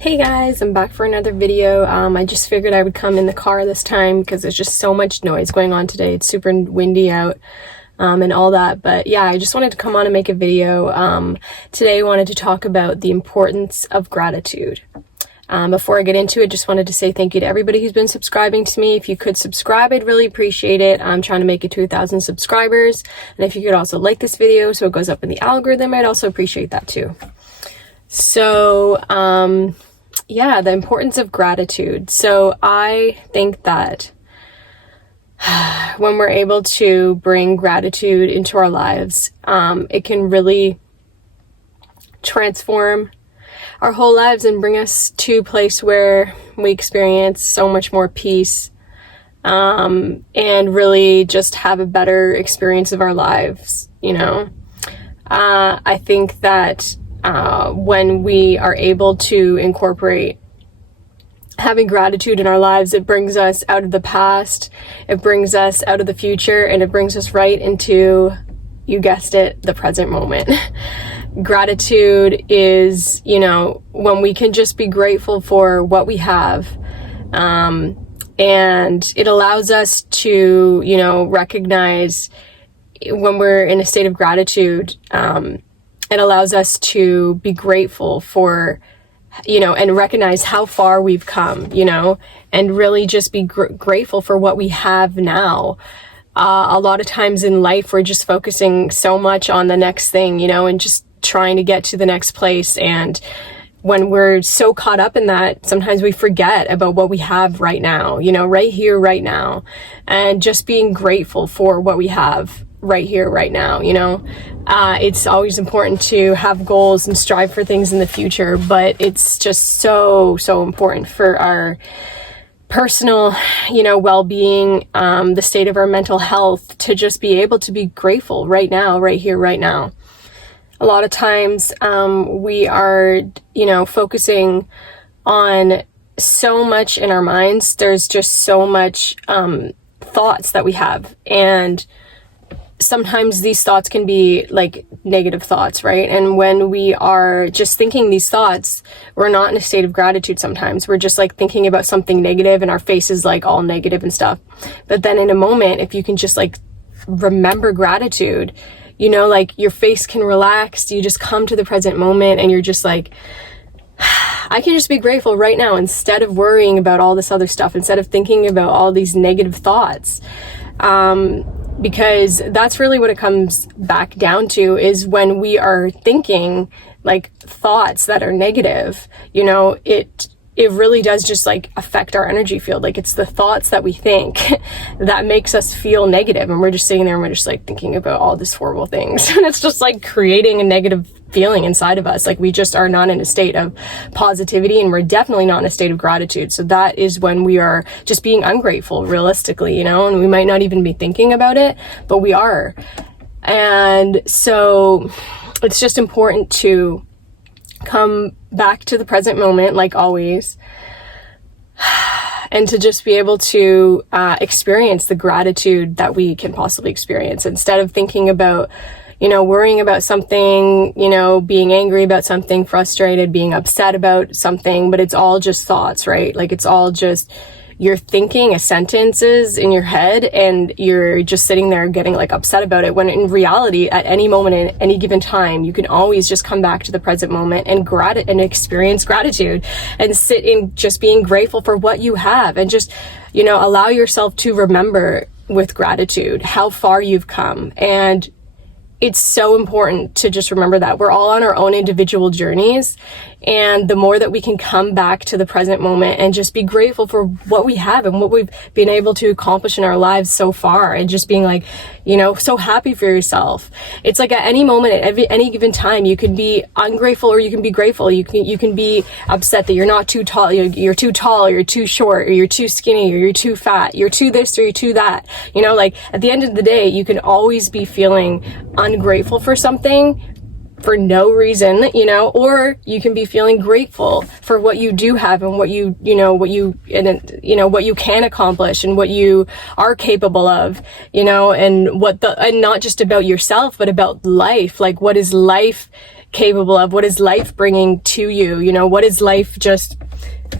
Hey guys, I'm back for another video. I just figured I would come in the car this time because there's just so much noise going on today. It's super windy out and all that. But yeah, I just wanted to come on and make a video. Today I wanted to talk about the importance of gratitude. Before I get into it, just wanted to say thank you to everybody who's been subscribing to me. If you could subscribe, I'd really appreciate it. I'm trying to make it to 1,000 subscribers. And if you could also like this video so it goes up in the algorithm, I'd also appreciate that too. So, yeah, the importance of gratitude. So I think that when we're able to bring gratitude into our lives, it can really transform our whole lives and bring us to a place where we experience so much more peace, and really just have a better experience of our lives, you know. I think that when we are able to incorporate having gratitude in our lives, it brings us out of the past, it brings us out of the future, and it brings us right into, you guessed it, the present moment. Gratitude is, you know, when we can just be grateful for what we have, and it allows us to, you know, recognize when we're in a state of gratitude. It allows us to be grateful for, you know, and recognize how far we've come, you know, and really just be grateful for what we have now. A lot of times in life, we're just focusing so much on the next thing, you know, and just trying to get to the next place. And when we're so caught up in that, sometimes we forget about what we have right now, you know, right here, right now, and just being grateful for what we have right here, right now, you know. It's always important to have goals and strive for things in the future, but it's just so important for our personal, you know, well-being, the state of our mental health, to just be able to be grateful right now, right here, right now. A lot of times we are, you know, focusing on so much in our minds. There's just so much thoughts that we have, and sometimes these thoughts can be like negative thoughts, right? And when we are just thinking these thoughts, we're not in a state of gratitude. Sometimes we're just like thinking about something negative and our face is like all negative and stuff. But then in a moment, if you can just like remember gratitude, you know, like your face can relax, you just come to the present moment and you're just like, I can just be grateful right now instead of worrying about all this other stuff, instead of thinking about all these negative thoughts. Because that's really what it comes back down to, is when we are thinking like thoughts that are negative, you know, it really does just like affect our energy field. Like it's the thoughts that we think that makes us feel negative, and we're just sitting there and we're just like thinking about all these horrible things, and it's just like creating a negative feeling inside of us. Like we just are not in a state of positivity, and we're definitely not in a state of gratitude. So that is when we are just being ungrateful, realistically, you know, and we might not even be thinking about it, but we are. And so it's just important to come back to the present moment, like always, and to just be able to experience the gratitude that we can possibly experience, instead of thinking about, you know, worrying about something, you know, being angry about something, frustrated, being upset about something. But it's all just thoughts, right? Like it's all just, you're thinking a sentences in your head and you're just sitting there getting like upset about it, when in reality, at any moment, at any given time, you can always just come back to the present moment and experience gratitude and sit in just being grateful for what you have, and just, you know, allow yourself to remember with gratitude how far you've come. And it's so important to just remember that we're all on our own individual journeys, and the more that we can come back to the present moment and just be grateful for what we have and what we've been able to accomplish in our lives so far, and just being like, you know, so happy for yourself. It's like at any moment, at any given time, you can be ungrateful or you can be grateful. You can be upset that you're not too tall, you're too tall, or you're too short, or you're too skinny, or you're too fat, you're too this or you're too that. You know, like at the end of the day, you can always be feeling ungrateful for something for no reason, you know, or you can be feeling grateful for what you do have and what you can accomplish and what you are capable of, you know, and not just about yourself, but about life. Like, what is life, capable of? What is life bringing to you? You know, what is life just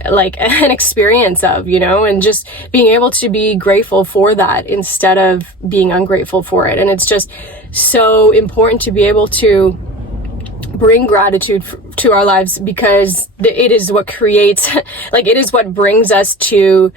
like an experience of, you know, and just being able to be grateful for that instead of being ungrateful for it. And it's just so important to be able to bring gratitude to our lives, because it is what creates, like, it is what brings us to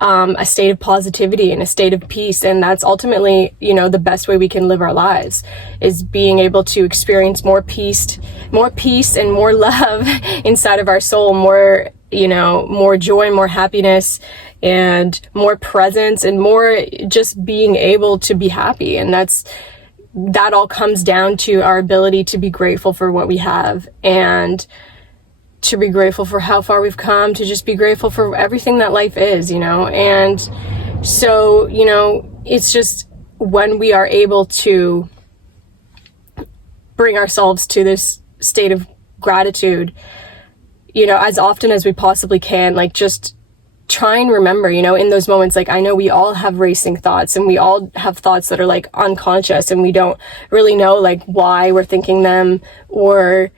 a state of positivity and a state of peace. And that's ultimately, you know, the best way we can live our lives, is being able to experience more peace and more love inside of our soul, more, you know, more joy, more happiness, and more presence, and more just being able to be happy. And that all comes down to our ability to be grateful for what we have, and to be grateful for how far we've come, to just be grateful for everything that life is, you know. And so, you know, it's just when we are able to bring ourselves to this state of gratitude, you know, as often as we possibly can, like, just try and remember, you know, in those moments, like, I know we all have racing thoughts, and we all have thoughts that are like unconscious, and we don't really know like why we're thinking them, or,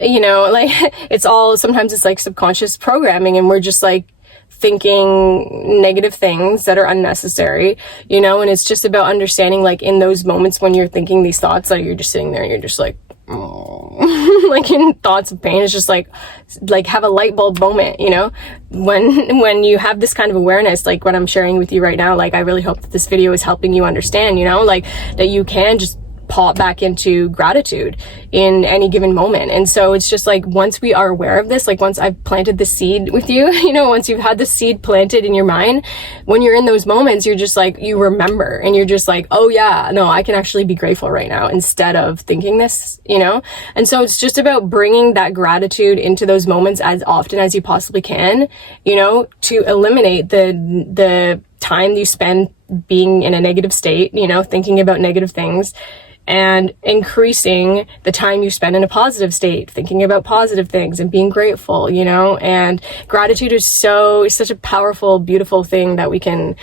you know, like, it's all, sometimes it's like subconscious programming, and we're just like thinking negative things that are unnecessary, you know. And it's just about understanding, like, in those moments when you're thinking these thoughts, that you're just sitting there and you're just like, oh, like, in thoughts of pain, it's just like have a light bulb moment, you know, when you have this kind of awareness, like what I'm sharing with you right now. Like, I really hope that this video is helping you understand, you know, like, that you can just pop back into gratitude in any given moment. And so it's just like, once we are aware of this, like, once I've planted the seed with you, you know, once you've had the seed planted in your mind, when you're in those moments, you're just like, you remember, and you're just like, oh yeah, no, I can actually be grateful right now, instead of thinking this, you know. And so it's just about bringing that gratitude into those moments as often as you possibly can, you know, to eliminate the time you spend being in a negative state, you know, thinking about negative things, and increasing the time you spend in a positive state, thinking about positive things and being grateful, you know. And gratitude is such a powerful, beautiful thing that we can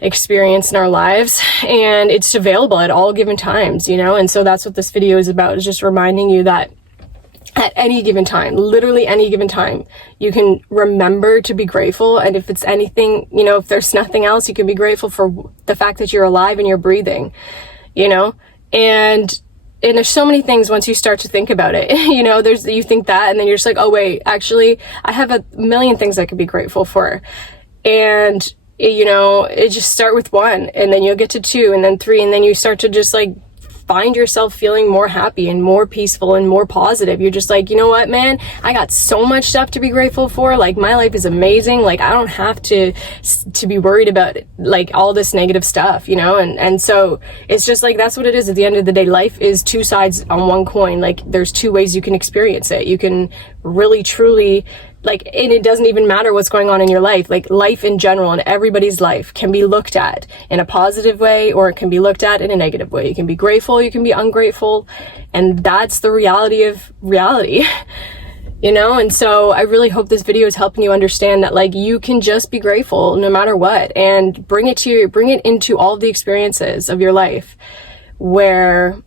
experience in our lives, and it's available at all given times, you know. And so that's what this video is about, is just reminding you that at any given time, literally any given time, you can remember to be grateful. And if it's anything, you know, if there's nothing else, you can be grateful for the fact that you're alive and you're breathing, you know. And there's so many things once you start to think about it, you know, you think that, and then you're just like, oh wait, actually I have a million things I could be grateful for. And, you know, it just start with one, and then you'll get to two, and then three, and then you start to just like find yourself feeling more happy and more peaceful and more positive. You're just like, you know what, man, I got so much stuff to be grateful for. Like, my life is amazing. Like, I don't have to be worried about like all this negative stuff, you know. And so it's just like, that's what it is at the end of the day. Life is two sides on one coin. Like, there's two ways you can experience it. You can really truly, like, and it doesn't even matter what's going on in your life. Like, life in general, and everybody's life, can be looked at in a positive way, or it can be looked at in a negative way. You can be grateful, you can be ungrateful, and that's the reality of reality, you know. And so I really hope this video is helping you understand that, like, you can just be grateful no matter what, and bring it into all the experiences of your life where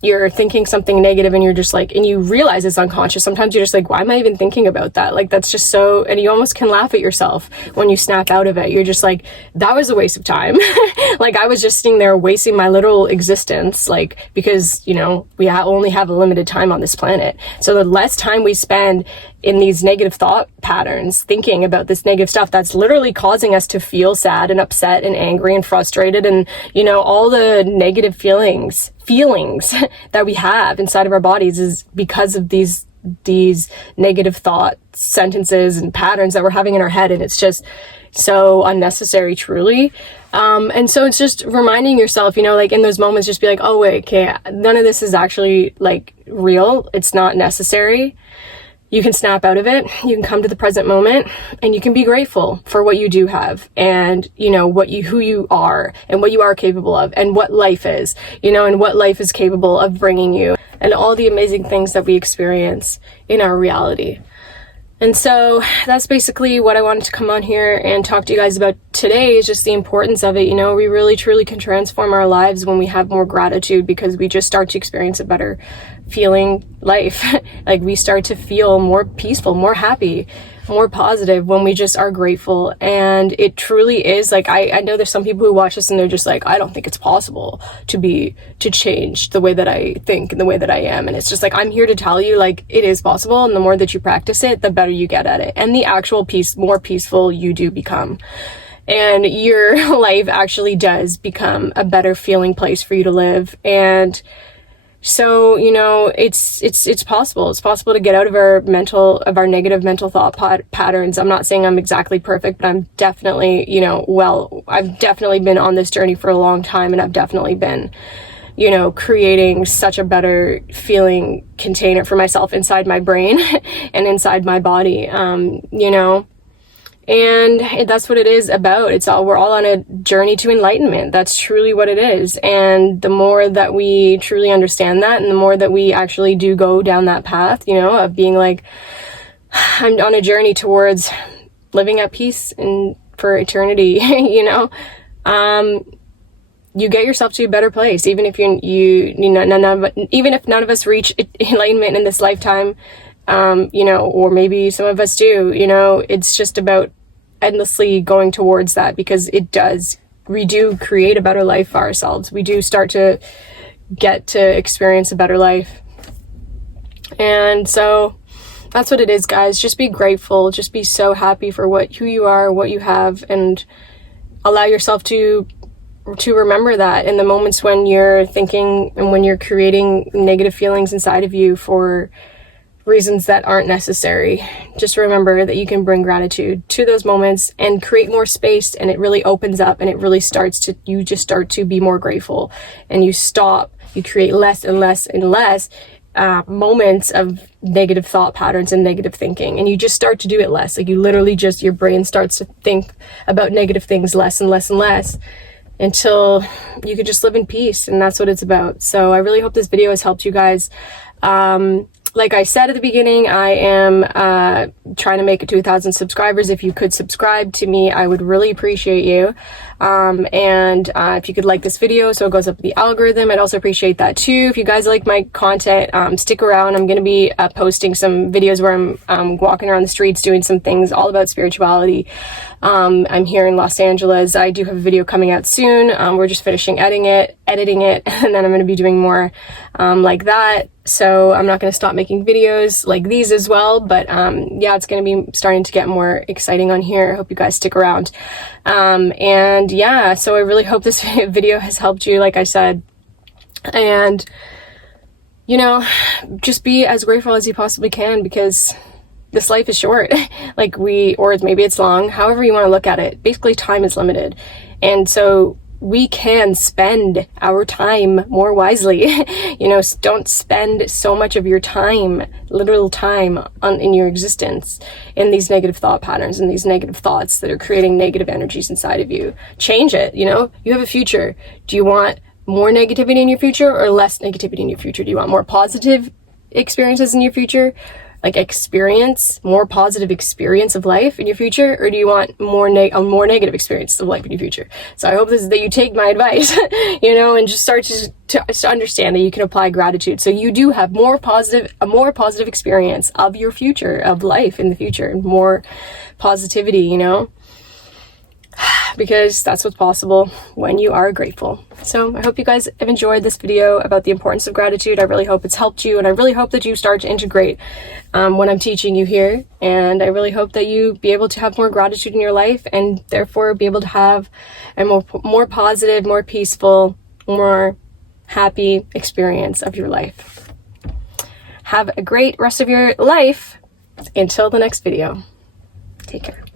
you're thinking something negative, and you're just like, and you realize it's unconscious. Sometimes you're just like, why am I even thinking about that? Like, that's just so, and you almost can laugh at yourself when you snap out of it. You're just like, that was a waste of time. Like, I was just sitting there wasting my literal existence, like, because, you know, we only have a limited time on this planet. So the less time we spend in these negative thought patterns, thinking about this negative stuff that's literally causing us to feel sad and upset and angry and frustrated, and, you know, all the negative feelings that we have inside of our bodies, is because of these negative thought sentences and patterns that we're having in our head. And it's just so unnecessary, truly. And so it's just reminding yourself, you know, like, in those moments, just be like, oh wait, okay, none of this is actually like real. It's not necessary. You can snap out of it. You can come to the present moment, and you can be grateful for what you do have, and, you know, who you are, and what you are capable of, and what life is, you know, and what life is capable of bringing you, and all the amazing things that we experience in our reality. And so that's basically what I wanted to come on here and talk to you guys about today, is just the importance of it. You know, we really truly can transform our lives when we have more gratitude, because we just start to experience a better feeling life. Like, we start to feel more peaceful, more happy, more positive when we just are grateful. And it truly is, like, I know there's some people who watch this and they're just like, I don't think it's possible to change the way that I think and the way that I am. And it's just like, I'm here to tell you, like, it is possible, and the more that you practice it, the better you get at it, and the actual more peaceful you do become. And your life actually does become a better feeling place for you to live. And so, you know, it's possible. It's possible to get out of our negative mental thought patterns. I'm not saying I'm exactly perfect, but I'm definitely, you know, I've definitely been on this journey for a long time, and I've definitely been, you know, creating such a better feeling container for myself inside my brain and inside my body, you know. And that's what it is about. We're all on a journey to enlightenment. That's truly what it is. And the more that we truly understand that, and the more that we actually do go down that path, you know, of being like, I'm on a journey towards living at peace and for eternity, you know, you get yourself to a better place. Even if even if none of us reach enlightenment in this lifetime, you know, or maybe some of us do, you know, it's just about endlessly going towards that, because we do create a better life for ourselves. We do start to get to experience a better life. And so that's what it is, guys. Just be grateful. Just be so happy for who you are, what you have, and allow yourself to remember that in the moments when you're thinking and when you're creating negative feelings inside of you for reasons that aren't necessary. Just remember that you can bring gratitude to those moments and create more space, and it really opens up, and it really you just start to be more grateful, and you create less and less and less moments of negative thought patterns and negative thinking, and you just start to do it less. Like, you literally just, your brain starts to think about negative things less and less and less, until you could just live in peace. And that's what it's about. So I really hope this video has helped you guys. Like I said at the beginning, I am trying to make it to 1,000 subscribers. If you could subscribe to me, I would really appreciate you. And if you could like this video so it goes up the algorithm, I'd also appreciate that too. If you guys like my content, stick around. I'm going to be posting some videos where I'm walking around the streets doing some things all about spirituality. I'm here in Los Angeles. I do have a video coming out soon. We're just finishing editing it, and then I'm going to be doing more like that. So I'm not going to stop making videos like these as well, but yeah, it's going to be starting to get more exciting on here. I hope you guys stick around. And yeah, so I really hope this video has helped you, like I said. And, you know, just be as grateful as you possibly can, because this life is short. Or maybe it's long, however you want to look at it. Basically, time is limited. And so we can spend our time more wisely. You know, don't spend so much of your time, literal time, in your existence in these negative thought patterns and these negative thoughts that are creating negative energies inside of you. Change it. You know, you have a future. Do you want more negativity in your future or less negativity in your future? Do you want more positive experiences in your future? Like, experience more positive experience of life in your future, or do you want a more negative experience of life in your future? So I hope that you take my advice, you know, and just start to understand that you can apply gratitude, so you do have a more positive experience of your future, of life in the future, and more positivity, you know, because that's what's possible when you are grateful. So I hope you guys have enjoyed this video about the importance of gratitude. I really hope it's helped you, and I really hope that you start to integrate what I'm teaching you here. And I really hope that you be able to have more gratitude in your life, and therefore be able to have a more positive, more peaceful, more happy experience of your life. Have a great rest of your life. Until the next video. Take care.